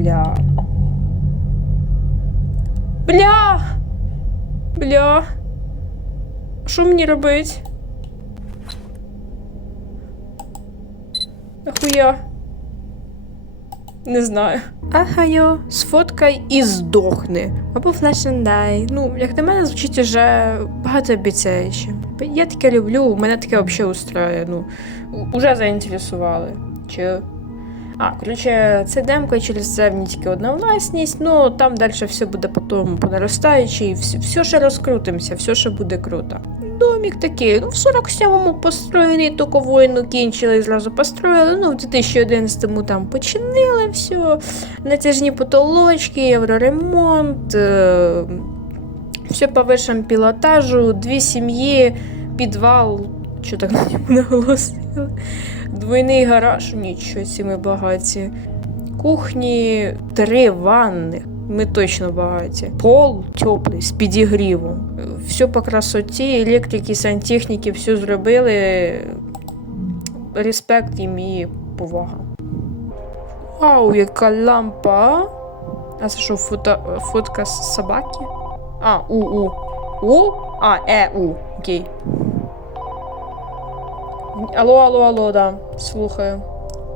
Бля. Бля! Бля. Що мені робить? Нахуя? Не знаю. Ахайо, сфоткай і здохни. Або флеш and. Ну, як на мене, звучить уже багатообіцяюче. Я таке люблю, мене таке взагалі устроює. Ну, уже заінтересували. Чи. А, коротше, це демка, через це тільки одна власність, ну там далі все буде потім по наростаючій, все, ще розкрутимося, все ще буде круто. Домік такий, ну в 47-му построєний, тільки воїну кінчили і зразу построїли. Ну, в 2011-му там починили все. Натяжні потолочки, євроремонт, е, все по вищому пілотажу, дві сім'ї, підвал, що так на ньому наголосили. Двойний гараж, нічого ці ми багаті. Кухні три ванни. Ми точно багаті. Пол теплий, з підігрівом. Все по красоті, електрики, сантехніки, все зробили. Респект їм і повага. Вау, яка лампа! А це що, фото, фотка собаки? А, у-у. У? А, е, у. Окей. Алло, алло, алло, да. Слухаю.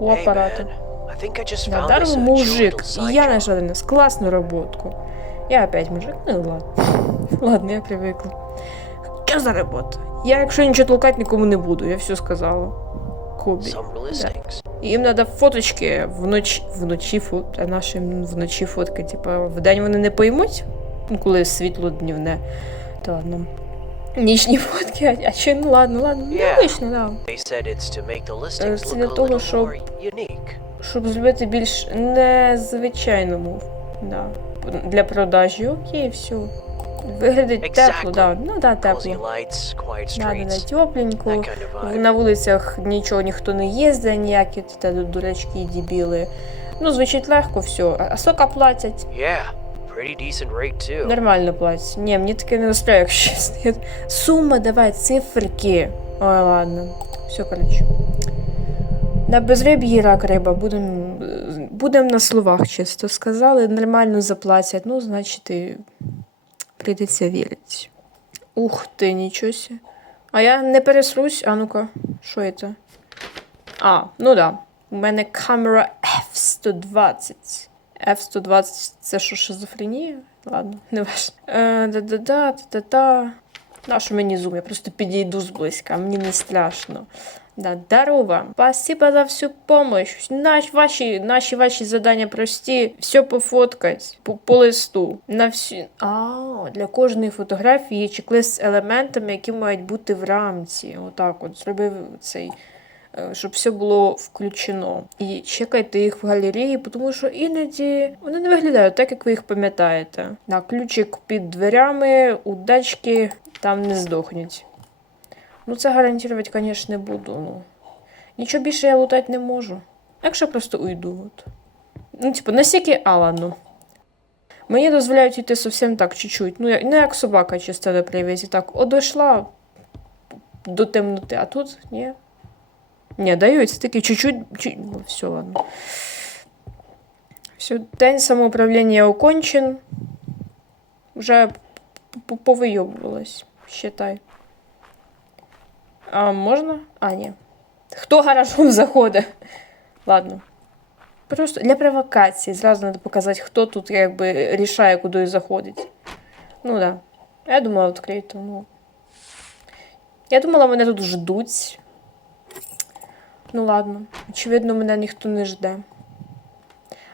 У апарату. this uh, мужик. И я нашла для нас классную работку. Я опять мужик. Ну ладно. ладно, я привикла. Що за робота? Я, якщо нічого толкати, нікому не буду. Я все сказала. Кобі. І Їм треба фоточки вночі, вночі фот, а нашим вночі фотки. Типа, вдень вони не поймуть, коли світло днівне. То ладно. Нічні фотки, а, чи ну ладно, ладно, Yeah. необично, да. Listings це для того, щоб- Щоб зробити більш незвичайному. Да. Для продажі, окей, все. Виглядить тепло, да. Ну да, тепло. Да, streets. тепленько. Kind of. На вулицях нічого ніхто не їздить, ніякі та дурачки і дебіли. Ну, звучить легко все. А, а скільки платять? Yeah, Нормально платять. Ні, мені таке не настраює, якщо чесно. Сума, давай, циферки. Ой, ладно. Все, коротше. На безриб'ї рак риба. Будем, будем на словах чисто сказали. Нормально заплатять. Ну, значить, і прийдеться вірити. Ух ти, нічого. А я не пересрусь. А ну-ка, що це? А, ну да. У мене камера F120. F120 це що, шизофренія? Ладно, не важно. Е, да-да-да, та-та-та. На що мені зум? Я просто підійду зблизька, мені не страшно. Да, здорово. Спасибо за всю помощь. Наш, ваші, наші ваші задання прості. Все пофоткать по, по листу. На всі... А, для кожної фотографії є чек-лист з елементами, які мають бути в рамці. Отак от зробив цей щоб все було включено. І чекайте їх в галереї, тому що іноді вони не виглядають так, як ви їх пам'ятаєте. На ключик під дверями, удачки там не здохнуть. Ну, це гарантувати, звісно, не буду. Ну. Нічого більше я лутати не можу. Якщо просто уйду. От. Ну, типу, настільки, ладно. Мені дозволяють йти зовсім так, чуть-чуть. Ну, не як собака чисто на привязі. Так, одійшла до темноти, а тут ні. Не, дають, таки чуть-чуть, чуть... ну, все, ладно. Все, день самоуправління окончен. Вже п- повийобувалась, считай. А можна? А, ні. Хто гаражом заходить? Ладно. Просто для провокації. Зразу треба показати, хто тут якби рішає, куди заходить. Ну да. Я думала відкрито, ну. Я думала, мене тут ждуть. Ну ладно, очевидно, мене ніхто не жде.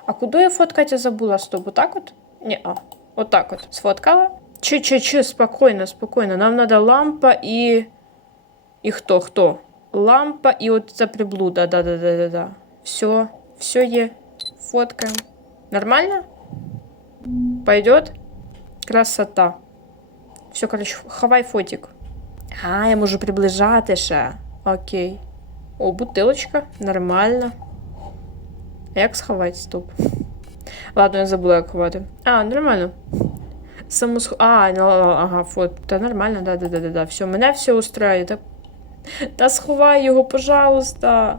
А куди я фоткати забула стоп? Отак от? Ні, а. Отак от. Сфоткала? Чи, чи, чи, спокійно, спокійно. Нам треба лампа і. І хто? Хто? Лампа і от ця приблуда. Да, да, да, да, да. Все, все є. Фоткаємо. Нормально? Пойдет? Красота. Все, коротше, хавай фотик. А, я можу приближати ще. Окей. О, бутилочка. Нормально. Як сховати? Стоп. Ладно, я забула, як ховати. А, нормально. Саму сх... А, ну, ага, фот. Та нормально, да, да, да, да, да. Все, мене все устроює. Та... Та сховай його, пожалуйста.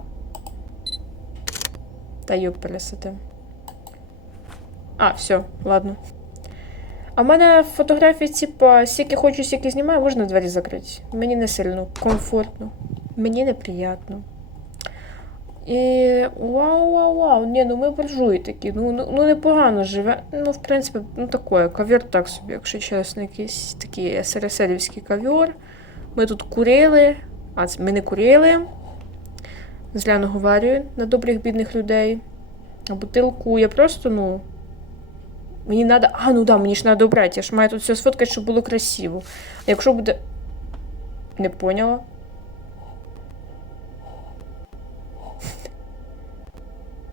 Та йоп, пересити. А, все, ладно. А в мене фотографії, типа, скільки хочу, стільки знімаю, можна двері закрити. Мені не сильно комфортно. Мені неприємно. І вау, вау, вау. Ні, ну ми буржуї такі. Ну, ну, ну непогано живе. Ну, в принципі, ну таке, ковер так собі, якщо чесно, якийсь такий СРСРівський ковер. Ми тут курили. А, ми не курили. Зря наговорюю на добрих бідних людей. А бутилку я просто, ну. Мені треба. А, ну да, мені ж треба обрати. Я ж маю тут все сфоткати, щоб було красиво. А якщо буде. Не поняла.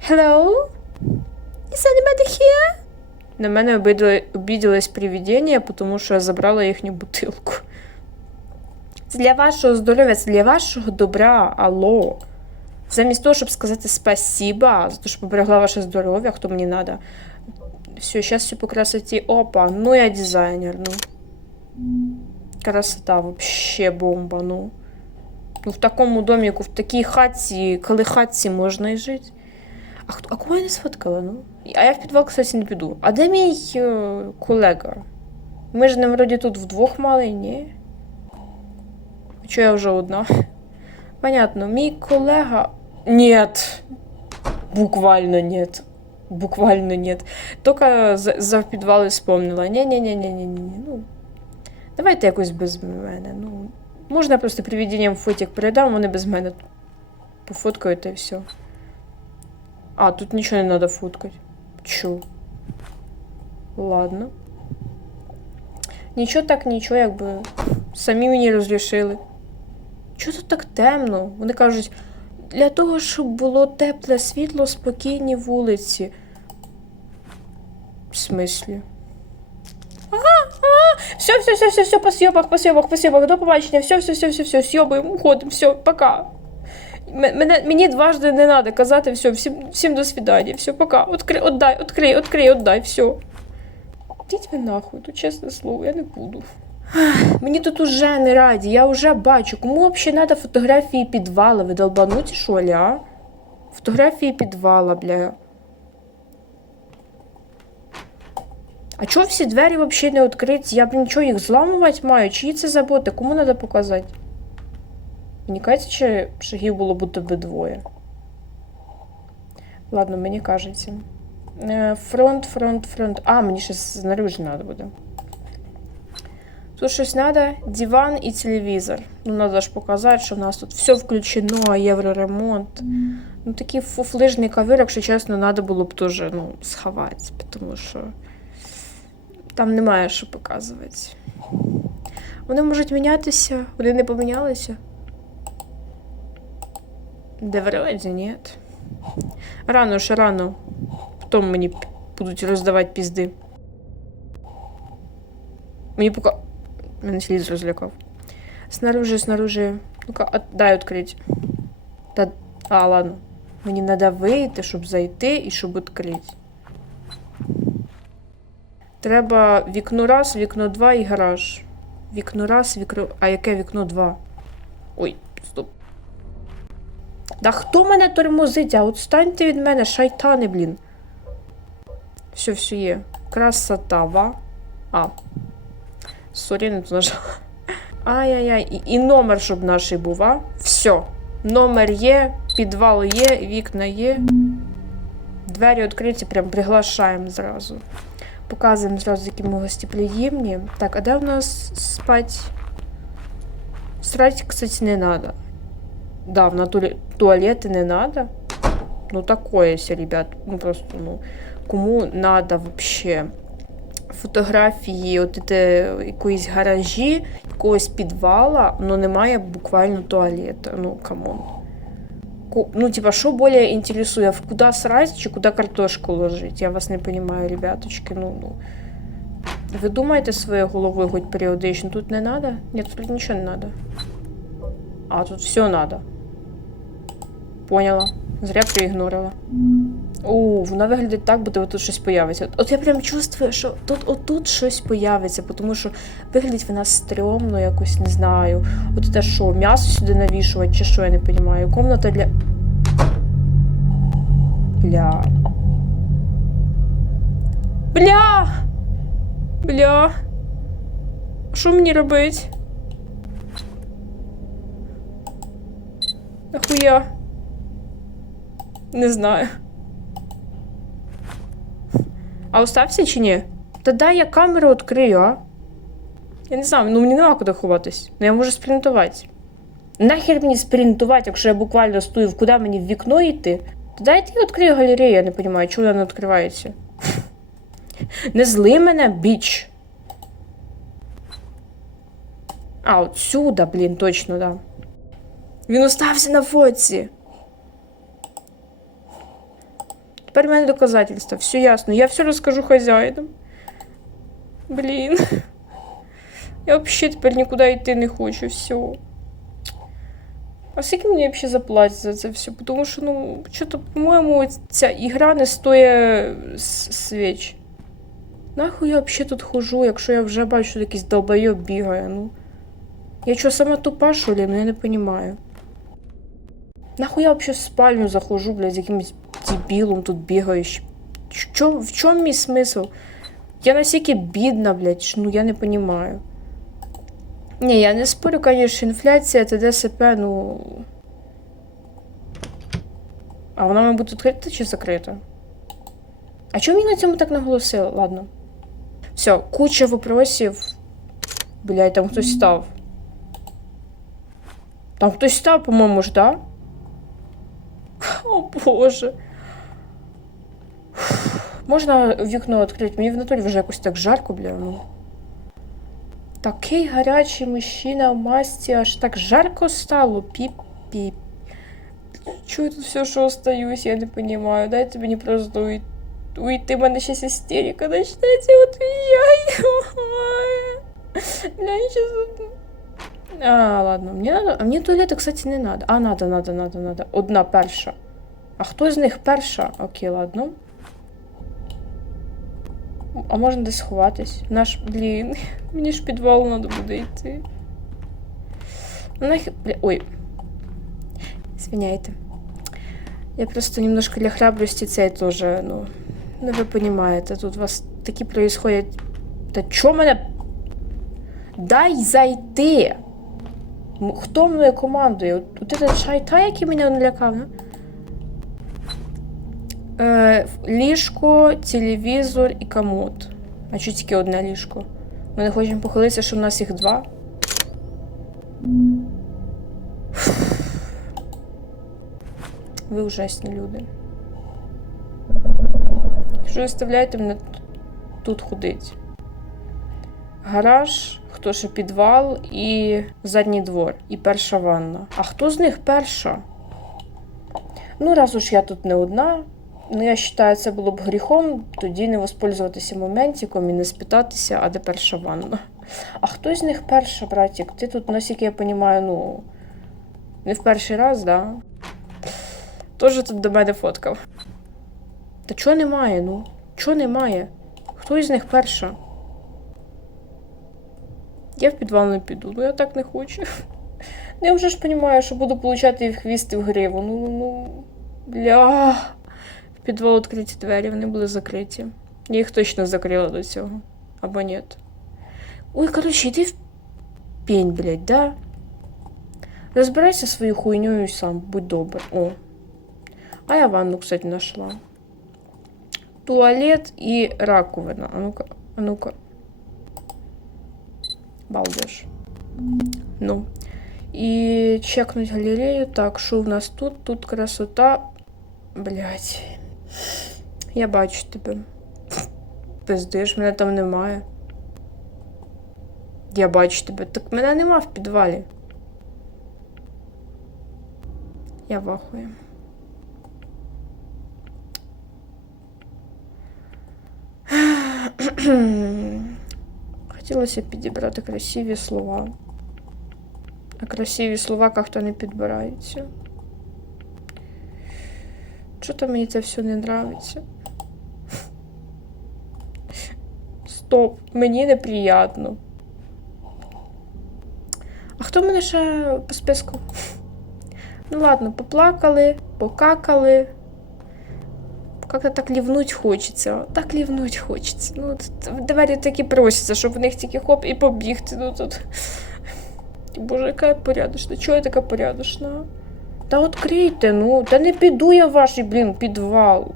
Hello? Is anybody here? На мене обиділи, обіділись привидіння, тому що я забрала їхню бутилку. Для вашого здоров'я, для вашого добра, алло. Замість того, щоб сказати спасіба, за те, що поберегла ваше здоров'я, хто мені треба. Все, сейчас все по красоте. Опа, ну я дизайнер, ну. Красота, вообще бомба, ну. Ну, в такому доміку, в такій хатці, коли хатці можна і жити. А, хто, а кого я не сфоткала, ну? А я в підвал, кстати, не піду. А де мій е, колега? Ми ж не вроді тут вдвох мали, ні? Чого я вже одна? Понятно, мій колега. Нет. Буквально нет. Буквально нет. Только за, за підвали вспомнила. Ні-ні-ні-ні-ні-ні. Ну, давайте якось без мене. Ну, можна просто привідінням фотик передам, вони без мене пофоткають і все. А, тут нічого не треба фоткати. Чу. Ладно. Нічого так, нічого, якби. Самі мені розрішили. Чого тут так темно? Вони кажуть, для того, щоб було тепле світло, спокійні вулиці. В смислі? Ага, ага. Все, все, все, все, все, по съебах, по съебах, по съебах. До побачення. Все, все, все, все, все, съебаємо, уходимо, все, пока. Мене, мені дважди не треба казати, все, всім, всім до свидання, все, пока. Открий, отдай, открий, открий, отдай, все. Йдіть ви нахуй, тут чесне слово, я не буду. Мені тут уже не раді, я вже бачу. Кому взагалі треба фотографії підвала? Ви долбануті, що а? Фотографії підвала, бля. А чого всі двері взагалі не відкриті? Я, блін, що, їх зламувати маю? Чиї це заботи? Кому треба показати? Мені кажеться, чи шагів було будто би двоє. Ладно, мені кажеться. Е, Фронт, фронт, фронт. А, мені ще знаружи треба буде. Тут щось треба, диван і телевізор. Ну, треба ж показати, що в нас тут все включено, євроремонт. Ну, такий фуфлижний ковер, якщо чесно, треба було б теж ну, сховати, тому що там немає що показувати. Вони можуть мінятися, вони не помінялися. Да вроде нет. Рано ще рано. Потім мені п- будуть роздавати пізди. Мені пока. Мене сліз розлякав. Снаружи, снаружи. Ну-ка, дай відкрити. Та... А, ладно. Мені треба вийти, щоб зайти і щоб відкрити. Треба вікно раз, вікно два і гараж. Вікно раз, вікно. А яке вікно два? Ой, стоп. Да хто мене тормозить? А от станьте від мене, шайтани, блін. Все, все є. Красота, ва. А. Сорі, не нажала. Ай-яй-яй. І, і номер, щоб наш був, а? Все. Номер є, підвал є, вікна є. Двері відкриті, прям приглашаємо зразу. Показуємо зразу, які ми гостеприємні. Так, а де в нас спать? Срать, кстати, не надо. Да, в натуре туалеты не надо. Ну, такое себе, ребят. Ну, просто, ну, кому надо вообще фотографії, от це якоїсь гаражі, якогось підвала, ну немає буквально туалета. Ну, камон. Ну, типа, що більше інтересує, в куди срать чи куди картошку ложить? Я вас не розумію, ребяточки. Ну, ну. Ви думаєте своєю головою хоч періодично? Тут не треба? Ні, тут нічого не треба. А, тут все надо. Поняла. Зря проігнорила. О, вона виглядить так, будто тут щось появиться. От, я прям чувствую, що тут отут щось появиться, тому що виглядить вона стрьомно, якось не знаю. От те що, м'ясо сюди навішувати, чи що, я не розумію. Комната для. Бля. Бля! Бля. Що мені робить? Нахуя? Не знаю. А остався чи ні? Та дай я камеру відкрию, а? Я не знаю, ну мені нема куди ховатись. Ну я можу спринтувати. Нахер мені спринтувати, якщо я буквально стою, куди мені в вікно йти? То дайте я відкрию галерею, я не розумію, чого вона не відкривається. Не зли мене, біч. А, от сюди, блін, точно, да. Він остався на фоці. Тепер в мене доказательства. Все ясно. Я все розкажу хазяїнам. Блін. Я взагалі тепер нікуди йти не хочу, все. А скільки мені взагалі заплатять за це все? Тому що, ну, що-то, по-моєму, ця ігра не стоїть с- свіч. Нахуй я взагалі тут хожу, якщо я вже бачу, що якийсь долбойоб бігає, ну. Я що, сама тупа, що ли? Ну я не розумію. Нахуй я взагалі в спальню захожу, блядь, з якимось дебілом тут бігаючи. Що, в чому мій смисл? Я настільки бідна, блядь, ну я не розумію. Ні, я не спорю, конечно, інфляція, та ДСП, ну. А вона, мабуть, відкрита чи закрита? А чому мені на цьому так наголосили? Ладно. Все, куча вопросів. Блядь, там хтось став. Там хтось став, по-моєму, ж, да? О боже. Можна вікно відкрити? Мені в натурі вже якось так жарко, бля. Ну. Такий гарячий мужчина в масці, аж так жарко стало. Піп-піп. Чую тут все, що остаюсь, я не понимаю. Дайте мені просто уйти. Уйти, мене щас істерика почнеться, от. Бля, щас... А, ладно, мені надо... А мені туалета, кстати, не надо. А, надо, надо, надо, надо. Одна перша. А хто з них перша? Окей, ладно. А можна десь сховатись? Наш, блін, мені ж підвал треба буде йти. Ну, Ой. Извиняйте. Я просто немножко для храбрости цей тоже, ну... Ну, ви розумієте, тут у вас такі происходять... Та чо мене... Дай зайти! Хто мною командує? От, этот шайта, який мене налякав, ну? Е, ліжко, телевізор і комод. А чого тільки одне ліжко? Ми не хочемо похилитися, що в нас їх два. Ви ужасні люди. Що заставляєте мене тут ходити? Гараж, хто ще підвал і задній двор, і перша ванна. А хто з них перша? Ну, раз уж я тут не одна, ну я вважаю, це було б гріхом тоді не воспользуватися моментиком і не спитатися, а де перша ванна. А хто з них перша, братик? Ти тут, наскільки я розумію, ну, не в перший раз, да? Тоже тут до мене фоткав. Та чого немає, ну? Чого немає? Хто із них перша? Я в підвал не піду, ну я так не хочу. Ну я вже ж розумію, що буду получати і в хвіст, і в гриву. Ну, ну, ну. Бля. В підвал відкриті двері, вони були закриті. Я їх точно закрила до цього. Або ні. Ой, коротше, йди в пень, блядь, да? Розбирайся свою хуйню і сам, будь добр. О. А я ванну, кстати, нашла. Туалет и раковина. А ну-ка, а ну-ка. Балдеж. Ну. І чекнуть галерею. Так, що в нас тут? Тут красота. Блять. Я бачу тебе. Пиздиш, мене там немає. Я бачу тебе. Так мене нема в підвалі. Я вахую. Хотілося підібрати красиві слова. А красиві слова як-то не підбираються. Чого-то мені це все не нравиться. Стоп, мені неприємно. А хто мене ще по списку? Ну ладно, поплакали, покакали. Как-то так лівнуть хочеться. Так лівнуть хочеться. Ну, двері такі просяться, щоб в них тільки хоп і побігти. Ну тут. Боже, яка я порядочна. Чого я така порядочна? Та відкрийте, ну, та не піду я в ваш, блін, підвал.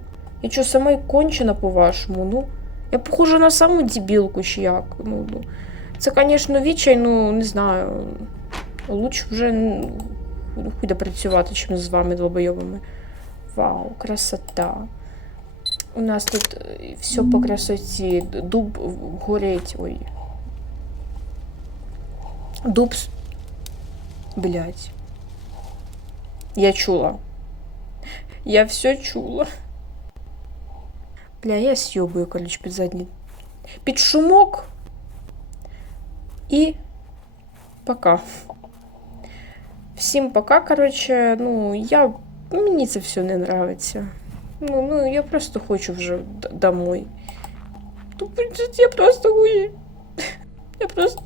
Я що, сама й кончена по-вашому, ну. Я похожа на саму дебілку чи як. Ну, ну. Це, звісно, відчай, ну, не знаю. Лучше вже ну, хуйда працювати, чим з вами двобойовими. Вау, красота. У нас тут все по красоті. Дуб горить. Ой. Дуб. Блять. Я чула. Я все чула. Бля, я съебаю, короче, під задній. Під шумок. І пока. Всім пока, короче, ну, я. Мені це все не нравиться. Ну, ну, я просто хочу вже д- домой. Ну, Я просто хочу. Я просто.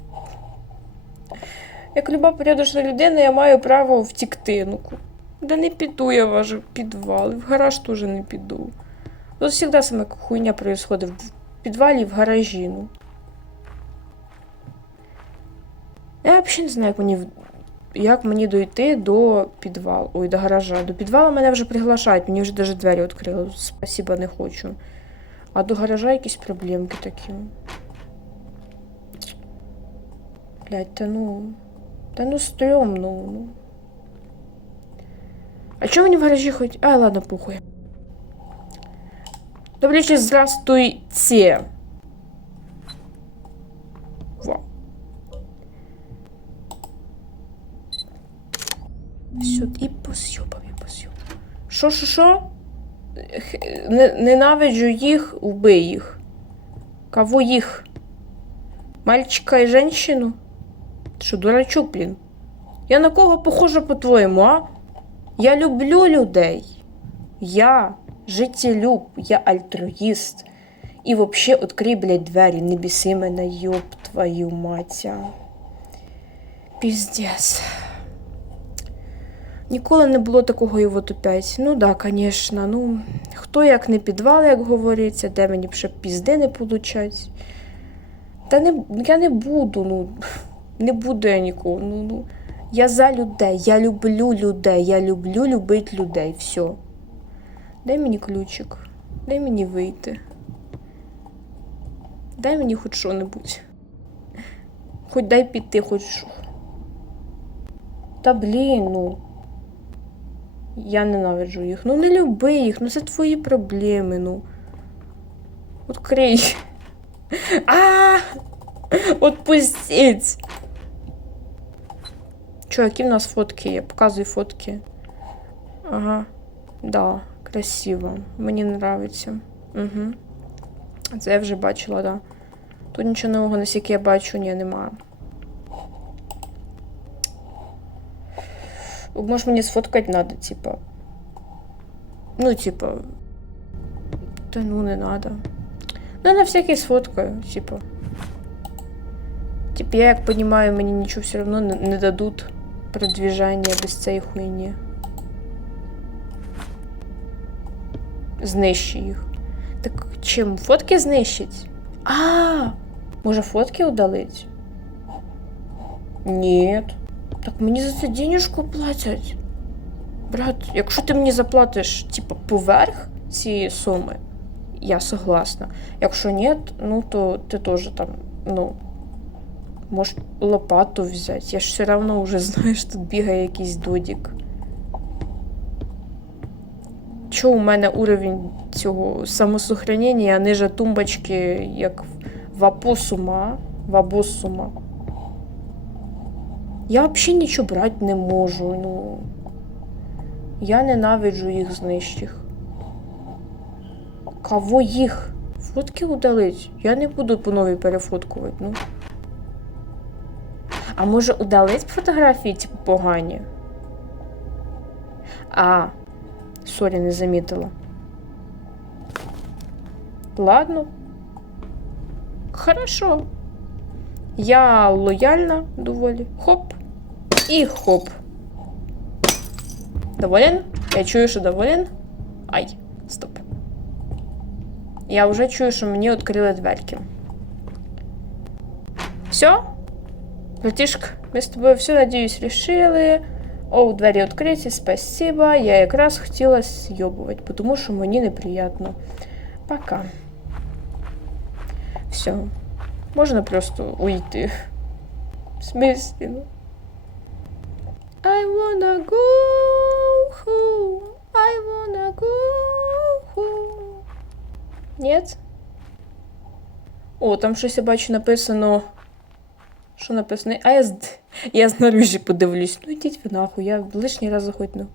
Як люба порядочна людина, я маю право втікти. Ну, ку- да не піду я ваш підвал, в гараж теж не піду. Тут завжди саме хуйня происходит в підвалі і в гаражі. Ну. Я взагалі не знаю, як мені, як мені дойти до підвалу. Ой, до гаража. До підвалу мене вже приглашають, мені вже навіть двері відкрили. Спасіба не хочу. А до гаража якісь проблемки такі. Блять, та ну. Та ну стрьомно. Ну. А чого мені в гаражі хоч. А, ладно, похуй. Вечер, здравствуйте. Во. Все, і посьобав, і посьобав. Що, що, що? Ненавиджу їх, убий їх. Кого їх? Мальчика і женщину? Ти що, дурачок, блін? Я на кого похожа по-твоєму, а? Я люблю людей. Я життєлюб, я альтруїст. І вообще открий, блядь, двері, не біси мене, йоб твою матя. Піздец. Ніколи не було такого і от. Ну да, звісно, ну, хто як не підвал, як говориться, де мені б ще пізди не получать. Та не, я не буду, ну, не буду я нікого. Ну, ну. Я за людей, я люблю людей, я люблю любить людей. Все. Дай мені ключик. Дай мені вийти. Дай мені хоч що-небудь. Хоч дай піти, хоч що. Та блін, ну. Я ненавиджу їх. Ну не люби їх, ну це твої проблеми, ну. Открий. А! Отпустіть! Чо, які в нас фотки є? Показуй фотки. Ага. Да, красиво. Мені нравиться. Угу. Це я вже бачила, да. Тут нічого нового, наскільки я бачу, ні, немає. Може мені сфоткати надо, типа. Ну, типа. Та ну не надо. Ну, на всякий сфоткаю, типа. Типа, я як понимаю, мені нічого все одно не, не дадуть продвіжання без цієї хуйні. Знищи їх. Так чим? Фотки знищить? А, може фотки удалить? Ні. Так мені за це денежку платять. Брат, якщо ти мені заплатиш, типа, поверх цієї суми, я согласна. Якщо ні, ну то ти теж там, ну, можеш лопату взяти. Я ж все одно вже знаєш, тут бігає якийсь додік. Чо у мене уровень цього самосохранення ниже тумбочки, як в апосума, в абосума. Я взагалі нічого брати не можу. Ну. Я ненавиджу їх знищих. Кого їх? Фотки удалить? Я не буду по новій перефоткувати, ну. А може удалить фотографії, типу, погані? А, сорі, не замітила. Ладно. Хорошо. Я лояльна доволі. Хоп. І хоп. Доволен? Я чую, що доволен. Ай, стоп. Я вже чую, що мені відкрили дверки. Все? Братішка, ми з тобою все, надіюсь, рішили. О, двері відкриті, спасибо. Я якраз хотіла з'йобувати, тому що мені неприємно. Пока. Все. Можна просто уйти. В смысле? ну? I wanna go home. I wanna go home. Нет? О, там щось я бачу написано. Що написано? А я з... я знаружі подивлюсь. Ну йдіть ви нахуй, я лишній раз заходну.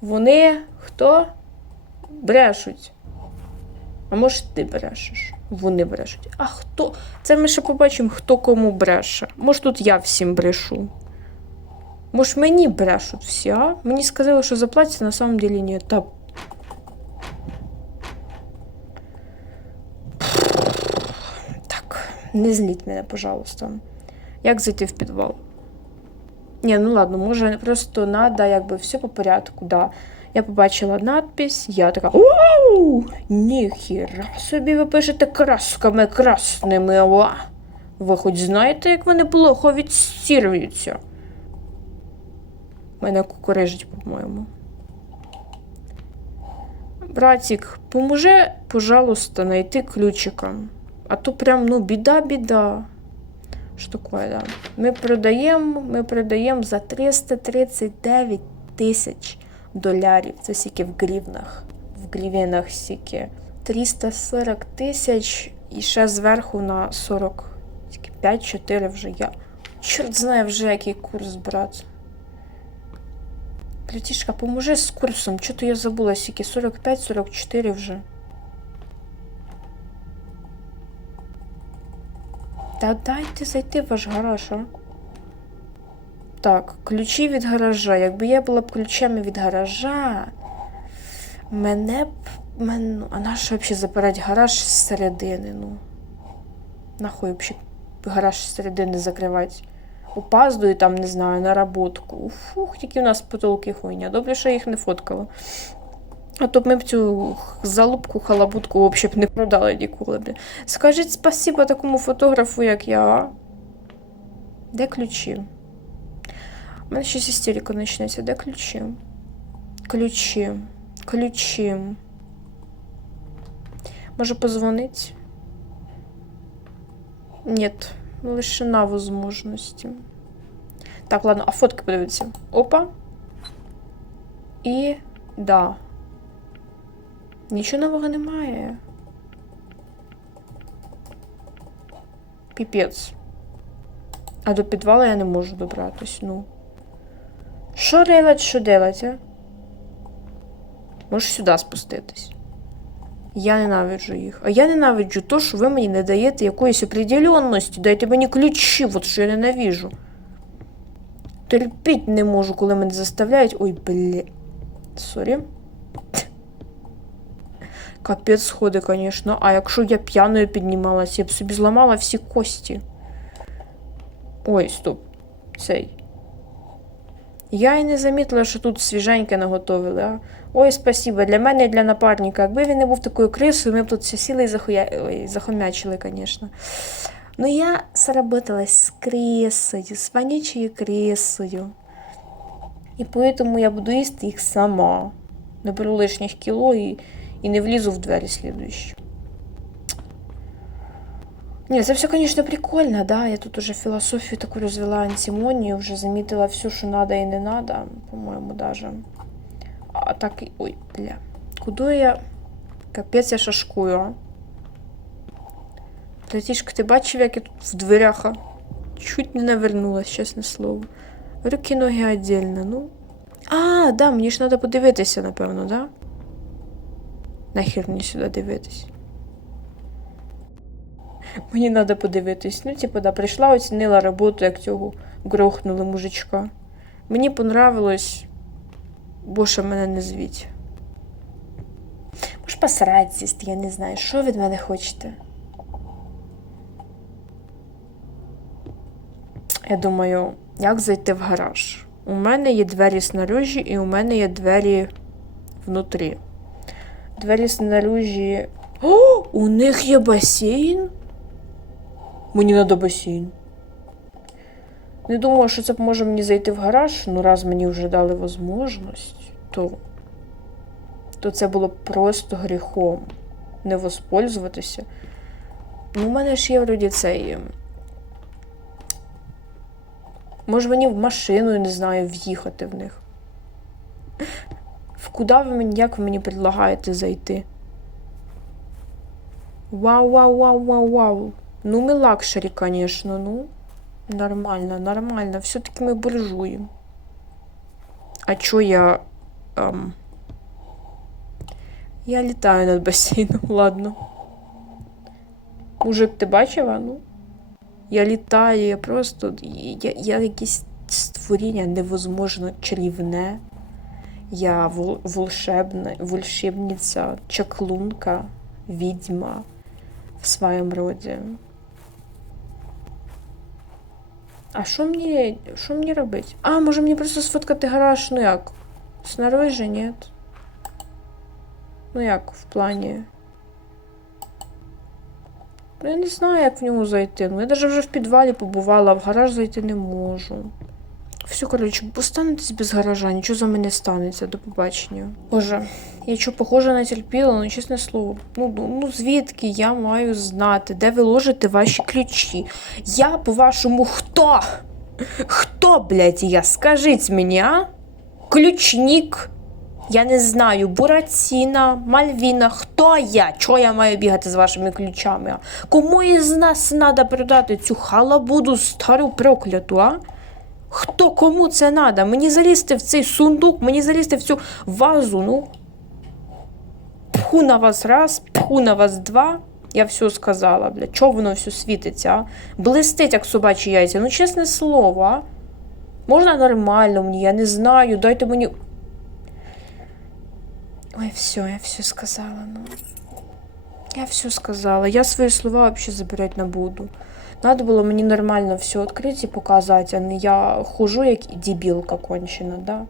Вони хто? Брешуть. А може ти брешеш? Вони брешуть. А хто? Це ми ще побачимо, хто кому бреше. Може тут я всім брешу. Може мені брешуть всі, а? Мені сказали, що заплатять, на самом деле ні. Та... Так, не зліть мене, пожалуйста. Як зайти в підвал? Ні, ну ладно, може просто надо якби все по порядку, да. Я побачила надпись, я така. Оу! Ніхіра собі ви пишете красками красними. Ова. Ви хоч знаєте, як вони плохо відстірюються? Мене кукурижить, по-моєму. Братик, поможи, пожалуйста, найти ключика. А то прям, ну, біда-біда. Таке, да? Ми продаємо, ми продаємо за 339 тисяч долярів. Це скільки в гривнах. В гривенах скільки. 340 тисяч і ще зверху на 40. Тільки 5-4 вже я. Чорт знає вже, який курс брати. Братішка, поможи з курсом. Чого то я забула, скільки 45-44 вже. Та дайте зайти в ваш гараж, а? Так, ключі від гаража. Якби я була б ключами від гаража, мене б. Мен... ну, А нащо взагалі запирати гараж з середини? Ну. Нахуй взагалі гараж з середини закривати? Опаздую там, не знаю, на роботку. Фух, тільки у нас потолки хуйня. Добре, що я їх не фоткала. А то б ми б цю залупку, халабутку взагалі б не продали ніколи. б. Скажіть спасибо такому фотографу, як я. Де ключі? У мене щось істерика почнеться. Де ключі? Ключі. Ключі. Може позвонить? Нет, лишена возможності. Так, ладно, а фотки подивіться. Опа. І да. Нічого нового немає. Піпець. А до підвала я не можу добратись, ну. Що делать, що делать, а? Можеш сюди спуститись. Я ненавиджу їх. А я ненавиджу то, що ви мені не даєте якоїсь определенності. Дайте мені ключі, от що я ненавижу. Терпіть не можу, коли мене заставляють. Ой, блє. Сорі. Капець сходи, звісно. А якщо я п'яною піднімалась, я б собі зламала всі кості. Ой, стоп. Цей. Я і не замітила, що тут свіженьке наготовили, а. Ой, спасибо, для мене і для напарника. Якби він не був такою крисою, ми б тут всі сіли і захуя... Захомячили, звісно. Ну я сработалась з крисою, з вонючою крисою. І поэтому я буду їсти їх сама. Не беру лишніх кіло і, і не влізу в двері слідуючі. Ні, це все, звісно, прикольно, да. Я тут уже філософію таку розвела антимонію, вже замітила все, що надо і не надо, по-моєму, даже. А так і. Ой, бля. Куди я. Капець я шашкую, а? Ти бачив, як я тут в дверях? а? Чуть не навернулась, чесне слово. Руки, ноги отдельно, ну. А, да, мені ж треба подивитися, напевно, да? Нахер мені сюди дивитись. Мені треба подивитись. Ну, типу, да, прийшла, оцінила роботу, як цього грохнули мужичка. Мені понравилось, більше мене не звіть. Може, посрать сісти, я не знаю, що від мене хочете. Я думаю, як зайти в гараж? У мене є двері снаружі і у мене є двері внутрі. Двері снаружі О, у них є басейн? Мені треба басейн. Не думала, що це поможе мені зайти в гараж, ну раз мені вже дали можливість, то, то це було просто гріхом не воспользуватися. Ну, у мене ж є вроді цей. ем, Може мені в машину, не знаю, в'їхати в них. В куди ви мені, як ви мені предлагаєте зайти? Вау, вау, вау, вау, вау. Ну, ми лакшері, конечно, ну. Нормально, нормально. Все-таки ми буржуємо. А чо я. Ем... Я літаю над басейном, ладно. Мужик, ти бачила? Ну? Я літаю, я просто. Я, я якесь створіння невозможно чарівне. Я волшебна, волшебниця, чаклунка, відьма в своєму роді. А що мені, що мені робити? А, може мені просто сфоткати гараж, ну як? Снаружи, ні? Ну як, в плані. Ну, я не знаю, як в ньому зайти. Ну, я навіть вже в підвалі побувала, а в гараж зайти не можу. Все, коротше, останетесь без гаража, нічого за мене станеться. До побачення. Боже, я що, похожа на терпіло, ну чесне слово. Ну, ну, ну звідки я маю знати, де ви ложите ваші ключі? Я, по-вашому, хто? Хто, блядь, я? Скажіть мені, а? Ключник? Я не знаю, Бураціна, Мальвіна, хто я? Чого я маю бігати з вашими ключами? А? Кому із нас треба продати цю халабуду стару прокляту, а? Хто кому це треба? Мені залізти в цей сундук, мені залізти в цю вазу, ну. Пху на вас раз, пху на вас два. Я все сказала, бля. Чого воно все світиться, а? Блистить, як собачі яйця. Ну, чесне слово, а? Можна нормально мені, я не знаю. Дайте мені. Ой, все, я все сказала, ну. Я все сказала. Я свої слова вообще забирати не буду. Надо було мені нормально все відкрити і показати, а не я хожу як дебілка кончена, да?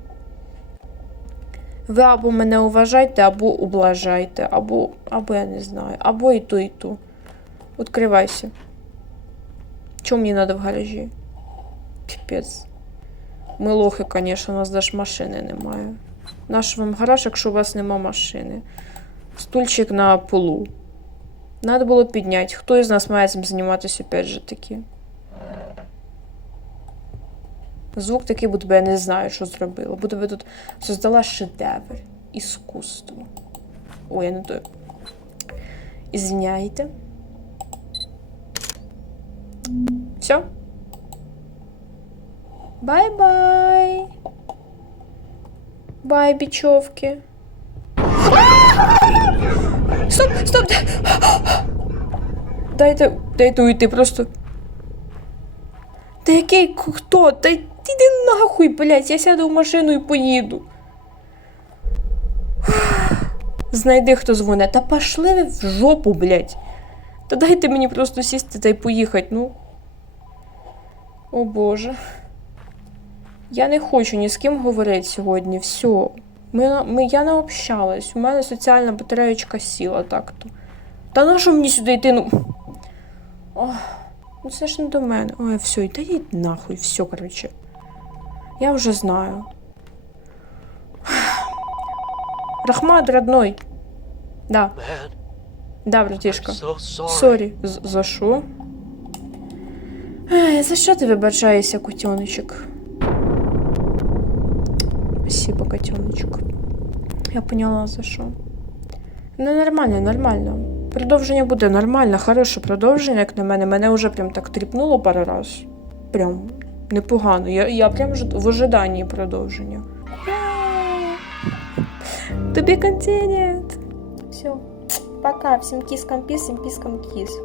Ви або мене уважайте, або ублажайте, або, або я не знаю, або і ту, і ту. Відкривайся. Чому мені треба в гаражі? Піпець. Ми лохи, звісно, у нас навіть машини немає. Наш вам гараж, якщо у вас нема машини. Стульчик на полу. Надо було підняти. Хто із нас має цим займатися, опять же таки. Звук такий, будто би я не знаю, що зробила. Будто би тут создала шедевр. Іскусство. Ой, я не той. Извиняйте. Все. Бай-бай. Бай, бічовки. Стоп, стоп! Дайте, дайте уйти, просто. Та який хто? Та йди нахуй, блядь, я сяду в машину і поїду. Знайди, хто дзвонить. Та пошли ви в жопу, блядь. Та дайте мені просто сісти та й поїхати, ну. О Боже. Я не хочу ні з ким говорити сьогодні. Все. Ми, ми, я не общалась. У мене соціальна батареєчка сіла так-то. Та на що мені сюди йти? Ну. Ох, ну це ж не до мене. Ой, все, йди йдіть нахуй, все, коротше. Я вже знаю. Рахмат, родной. Да, да, братішка. Сорі, за що? За що ти вибачаєшся, Спасибо, котеночок. Я поняла, за що. Ну, нормально, нормально. Продовження буде нормально, хороше продовження, як на мене. Мене вже прям так тріпнуло пару раз. Прям непогано. Я, я прям в ожиданні продовження. Тобі контент. Все. Пока. Всім кіскам піс, всім піскам кіс.